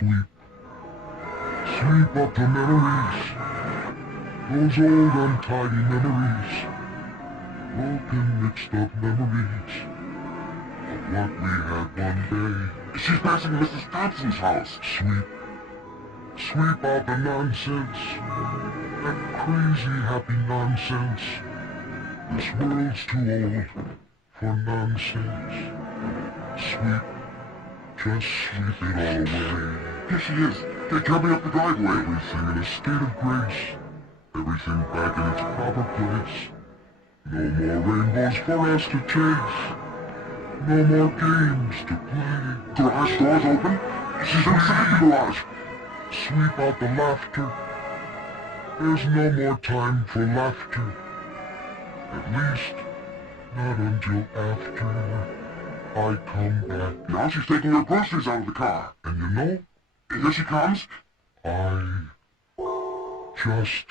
Sweep, sweep up the memories. Those old untidy memories. Broken, mixed up memories of what we had one day. She's passing Mrs. Thompson's house. Sweep, sweep out the nonsense. That crazy happy nonsense. This world's too old for nonsense. Sweep, just sweep it all away. Here she is. They're coming up the driveway. Everything in a state of grace. Everything back in its proper place. No more rainbows for us to chase. No more games to play. Garage door's open. She's inside the garage. Sweep out the laughter. There's no more time for laughter. At least, not until after I come back. Now she's taking her groceries out of the car. And you know, Here she comes. I just...